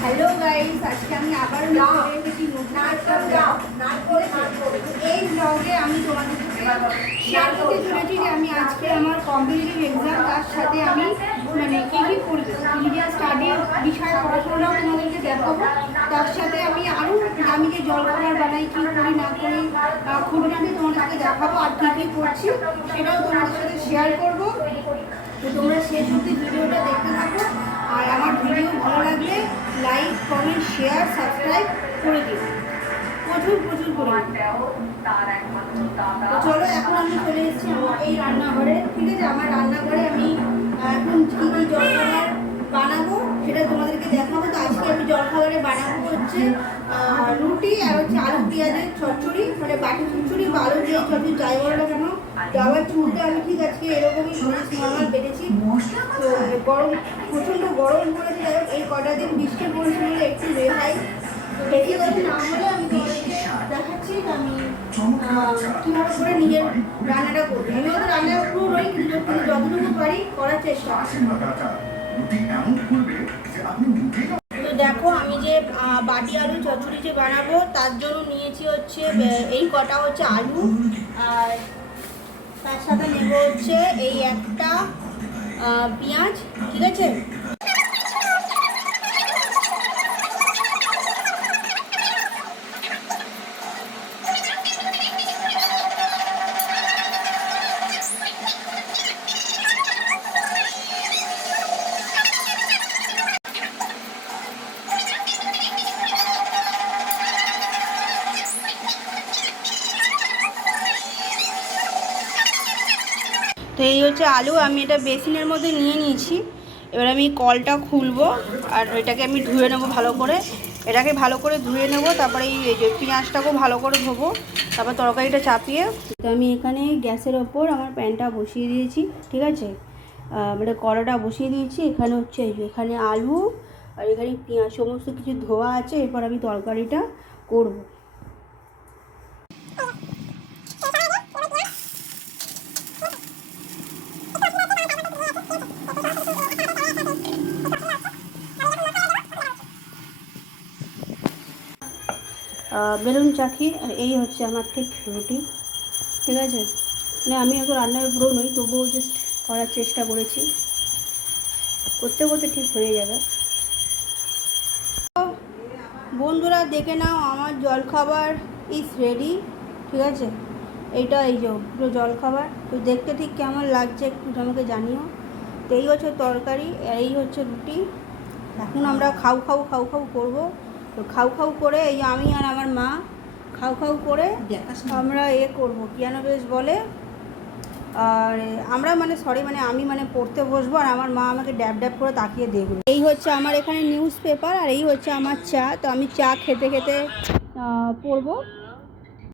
Hello guys, আজকে আমি আবারও চলে এসেছি এই ব্লগে। আমি তোমাদেরকে শেয়ার করতে চলেছি যে আমি আজকে আমার কম্পিটিটিভ এক্সাম, তার সাথে আমি মানে কী কী করি, নিজের স্টাডির বিষয়ে পড়াশোনাও তোমাদেরকে দেখাবো। তার সাথে আমি আরও আমি যে জলখাবার বানাই, কী করি না করি খুঁটিনাটি তোমাদেরকে দেখাবো, আর কী কী করছি সেটাও তোমাদের সাথে শেয়ার করবো। তো তোমরা শেষ অবধি ভিডিওটা দেখতে থাকো, আর আমার ভিডিও ভালো লাগলে লাইক, কমেন্ট, শেয়ার, সাবস্ক্রাইব করে দিও, প্রচুর প্রচুর করে। তো চলো, এখন আমি চলে এসেছি আমার এই রান্নাঘরে। ঠিক আছে, আমার রান্নাঘরে আমি এখন কী কী জলখাবার বানাবো সেটা তোমাদেরকে দেখাবো। তো আজকে আমি জলখাবারে বানাবো হচ্ছে রুটি আর হচ্ছে আলু পেঁয়াজের চচ্চড়ি, মানে বাটি চচ্চড়ি বা আলু দিয়ে চচ্চড়ি যাই বলো না কেন। আবার চুলটা আমি ঠিক আছে এরকমই নর্মাল বেড়েছি। তো গরম, প্রচণ্ড গরম পড়েছে। যাই হোক, এই কটা দিন বৃষ্টি পড়েছিল, একটু রেহাই। বেশি কথা না হলে আমি তোমাদেরকে দেখাচ্ছি আমি কীভাবে করে নিজের রান্নাটা করবো। আমি হয়তো রান্না পুরো নই, কিন্তু যতটুকু পারি করার চেষ্টা। তো দেখো, আমি যে বাটি আলু চচ্চড়ি যে বানাবো তার জন্য নিয়েছি হচ্ছে এই কটা হচ্ছে আলু, আর তার সাথে নেব হচ্ছে এই একটা পেঁয়াজ। ঠিক আছে, তো এই হচ্ছে আলু। আমি এটা বেসিনের মধ্যে নিয়ে নিয়েছি। এবার আমি কলটা খুলবো আর এটাকে আমি ধুয়ে নেবো ভালো করে। এটাকে ভালো করে ধুয়ে নেবো, তারপরে এই যে পেঁয়াজটাকেও ভালো করে ধোবো, তারপর তরকারিটা চাপিয়ে। তো আমি এখানে গ্যাসের ওপর আমার প্যানটা বসিয়ে দিয়েছি। ঠিক আছে, মানে কড়াটা বসিয়ে দিয়েছি। এখানে হচ্ছে এই যে এখানে আলু আর এখানে পেঁয়াজ সমস্ত কিছু ধোয়া আছে। এরপর আমি তরকারিটা করবো। বেলুন চাকি, আর এই হচ্ছে আমার ঠিক রুটি। ঠিক আছে, মানে আমি এখন রান্নায় পুরো নই, তবুও জাস্ট করার চেষ্টা করেছি, করতে করতে ঠিক হয়ে যাবে। বন্ধুরা দেখে নাও, আমার জলখাবার ইজ রেডি। ঠিক আছে, এইটা এই যে পুরো জলখাবার। তো দেখতে ঠিক কেমন লাগছে একটু আমাকে জানিও। তো এই হচ্ছে তরকারি, এই হচ্ছে রুটি। এখন আমরা খাও করবো। তো খাও করে এই আমি আর আমার মা খাও করে আমরা করবো, পিয়ানো বেশ বলে। আর আমরা মানে আমি পড়তে বসবো, আর আমার মা আমাকে ড্যাব ড্যাব করে তাকিয়ে দেখবে। এই হচ্ছে আমার এখানে নিউজ পেপার, আর এই হচ্ছে আমার চা। তো আমি চা খেতে খেতে পড়বো।